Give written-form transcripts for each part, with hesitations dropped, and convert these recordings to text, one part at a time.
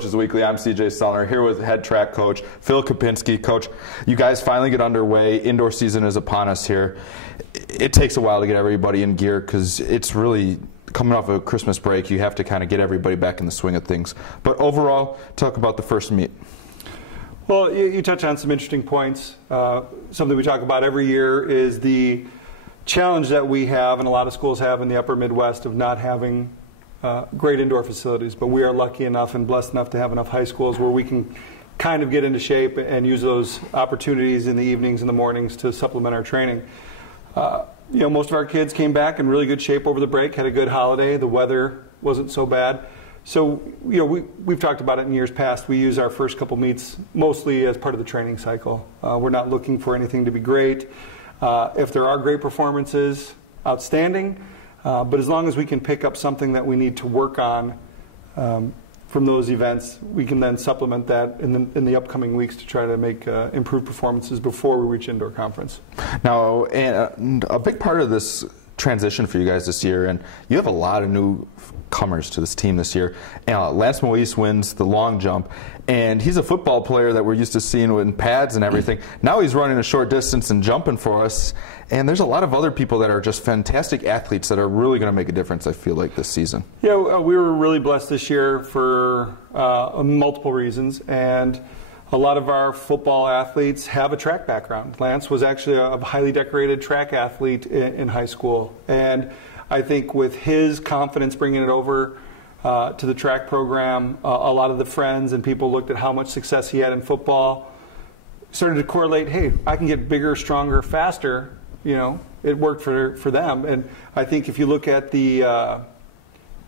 Coaches Weekly. I'm CJ Sellner here with head track coach Phil Kapinski. Coach, you guys finally get underway. Indoor season is upon us here. It takes a while to get everybody in gear because it's really coming off a Christmas break. You have to kind of get everybody back in the swing of things. But overall, talk about the first meet. Well, you touch on some interesting points. Something we talk about every year is the challenge that we have, and a lot of schools have in the upper Midwest, of not having great indoor facilities. But we are lucky enough and blessed enough to have enough high schools where we can kind of get into shape and use those opportunities in the evenings and the mornings to supplement our training. Most of our kids came back in really good shape over the break, had a good holiday. The weather wasn't so bad. So, we've talked about it in years past. We use our first couple meets mostly as part of the training cycle. We're not looking for anything to be great. If there are great performances, outstanding. But as long as we can pick up something that we need to work on from those events, we can then supplement that in the upcoming weeks to try to make improved performances before we reach indoor conference. Now, a big part of this transition for you guys this year, and you have a lot of newcomers to this team this year. Lance Moise wins the long jump, and he's a football player that we're used to seeing in pads and everything. Now he's running a short distance and jumping for us, and there's a lot of other people that are just fantastic athletes that are really going to make a difference, I feel like, this season. Yeah, we were really blessed this year for multiple reasons, and a lot of our football athletes have a track background. Lance was actually a highly decorated track athlete in high school. And I think with his confidence bringing it over to the track program, a lot of the friends and people looked at how much success he had in football, started to correlate, hey, I can get bigger, stronger, faster. It worked for them. And I think if you look at the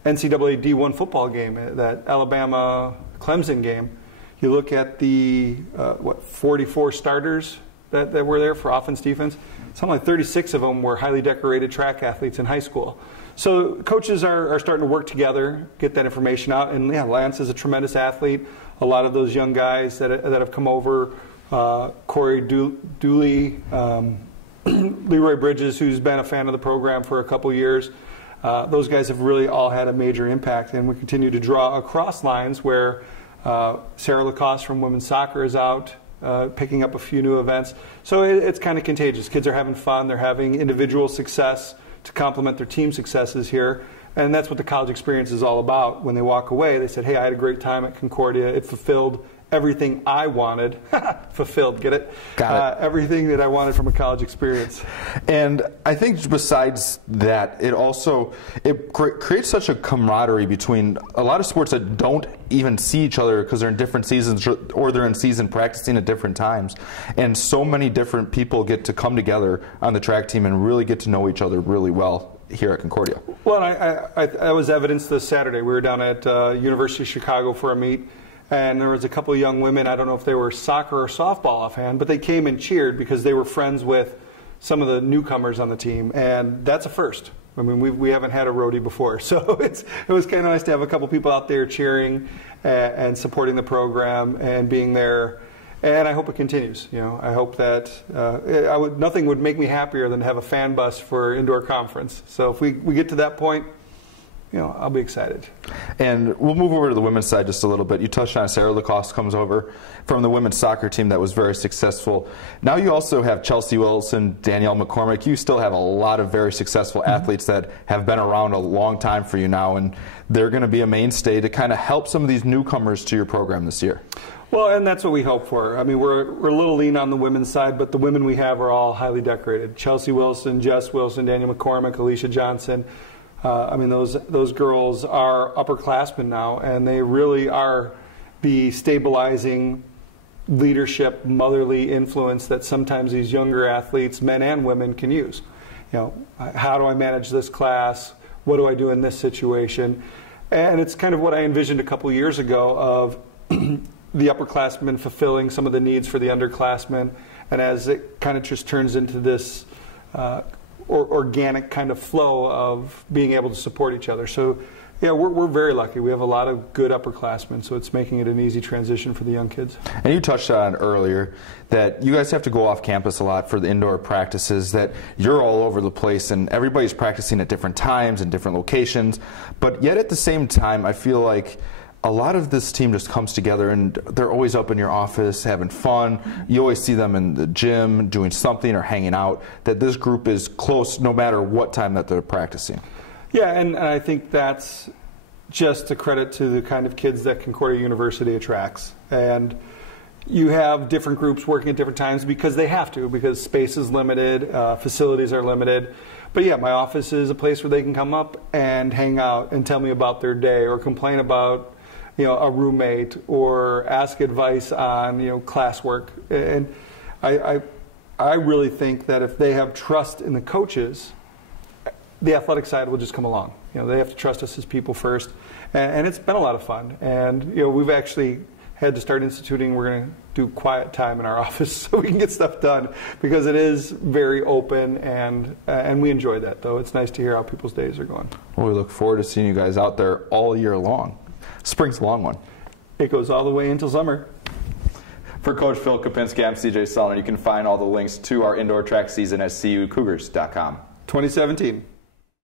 NCAA D1 football game, that Alabama-Clemson game, you look at the 44 starters that were there for offense, defense. Something like 36 of them were highly decorated track athletes in high school. So coaches are starting to work together, get that information out. And yeah, Lance is a tremendous athlete. A lot of those young guys that have come over, Corey Dooley, Leroy Bridges, who's been a fan of the program for a couple years. Those guys have really all had a major impact, and we continue to draw across lines where Sarah Lacoste from women's soccer is out picking up a few new events. So it's kind of contagious. Kids are having fun. They're having individual success to complement their team successes here. And that's what the college experience is all about. When they walk away, they said, hey, I had a great time at Concordia. It fulfilled everything I wanted. Fulfilled, get it? Got it. Everything that I wanted from a college experience. And I think besides that, it creates such a camaraderie between a lot of sports that don't even see each other because they're in different seasons or they're in season practicing at different times. And so many different people get to come together on the track team and really get to know each other really well here at Concordia. Well, I was evidenced this Saturday. We were down at University of Chicago for a meet. And there was a couple of young women, I don't know if they were soccer or softball offhand, but they came and cheered because they were friends with some of the newcomers on the team. And that's a first. I mean, we haven't had a roadie before. So it was kind of nice to have a couple people out there cheering and supporting the program and being there. And I hope it continues. I hope that nothing would make me happier than to have a fan bus for indoor conference. So if we get to that point, I'll be excited. And we'll move over to the women's side just a little bit. You touched on Sarah Lacoste comes over from the women's soccer team that was very successful. Now you also have Chelsea Wilson, Danielle McCormick. You still have a lot of very successful athletes that have been around a long time for you now, and they're going to be a mainstay to kind of help some of these newcomers to your program this year. Well, and that's what we hope for. I mean, we're a little lean on the women's side, but the women we have are all highly decorated. Chelsea Wilson, Jess Wilson, Danielle McCormick, Alicia Johnson. Those girls are upperclassmen now, and they really are the stabilizing leadership, motherly influence that sometimes these younger athletes, men and women, can use. How do I manage this class? What do I do in this situation? And it's kind of what I envisioned a couple years ago of the upperclassmen fulfilling some of the needs for the underclassmen, and as it kind of just turns into this organic kind of flow of being able to support each other. So yeah, we're very lucky. We have a lot of good upperclassmen, so it's making it an easy transition for the young kids. And you touched on earlier that you guys have to go off campus a lot for the indoor practices, that you're all over the place and everybody's practicing at different times and different locations. But yet at the same time, I feel like a lot of this team just comes together, and they're always up in your office having fun. You always see them in the gym doing something or hanging out, that this group is close no matter what time that they're practicing. Yeah, and I think that's just a credit to the kind of kids that Concordia University attracts. And you have different groups working at different times because they have to, because space is limited, facilities are limited. But yeah, my office is a place where they can come up and hang out and tell me about their day, or complain about, you know, a roommate, or ask advice on, you know, classwork. And I really think that if they have trust in the coaches, the athletic side will just come along. You know, they have to trust us as people first, and it's been a lot of fun. And you know, we've actually had to start instituting, we're going to do quiet time in our office so we can get stuff done, because it is very open, and we enjoy that, though. It's nice to hear how people's days are going. Well, we look forward to seeing you guys out there all year long. Spring's a long one. It goes all the way until summer. For Coach Phil Kopinski, I'm CJ Sullivan. You can find all the links to our indoor track season at cucougars.com. 2017.